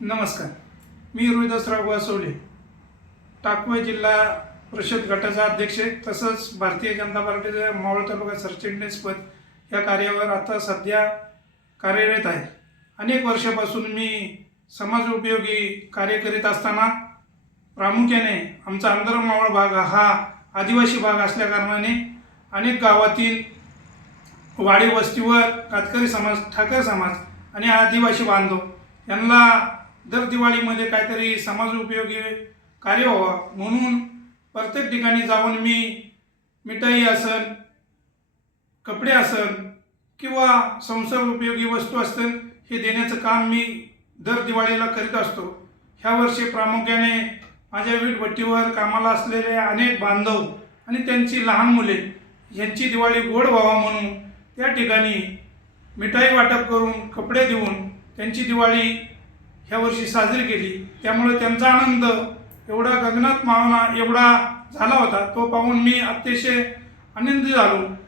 नमस्कार. मी रोहिदासराव वासवले टाकवे जिल्हा परिषद गटाचा अध्यक्ष तसंच भारतीय जनता पार्टीच्या मावळ तालुका सरचिटणीसपद या कार्यावर आता सध्या कार्यरत आहे. अनेक वर्षापासून मी समाज उपयोगी कार्य करीत असताना प्रामुख्याने आमचा आंध्र मावळ भाग हा आदिवासी भाग असल्याकारणाने अनेक गावातील वाडी वस्तीवर कातकरी समाज ठाकर समाज आणि आदिवासी बांधव यांना दर दिवाळीमध्ये काहीतरी समाज उपयोगी कार्य व्हावं म्हणून प्रत्येक ठिकाणी जाऊन मी मिठाई असन कपडे असन किंवा संसार उपयोगी वस्तू असतील हे देण्याचं काम मी दर दिवाळीला करीत असतो. ह्या वर्षी प्रामुख्याने माझ्या वीटभट्टीवर कामाला असलेले अनेक बांधव आणि त्यांची लहान मुले यांची दिवाळी गोड व्हावा म्हणून त्या ठिकाणी मिठाई वाटप करून कपडे देऊन त्यांची दिवाळी ह्या वर्षी साजरी केली. त्यामुळे त्यांचा आनंद एवढा गगनात मावना एवढा झाला होता. तो पाहून मी अतिशय आनंदी झालो.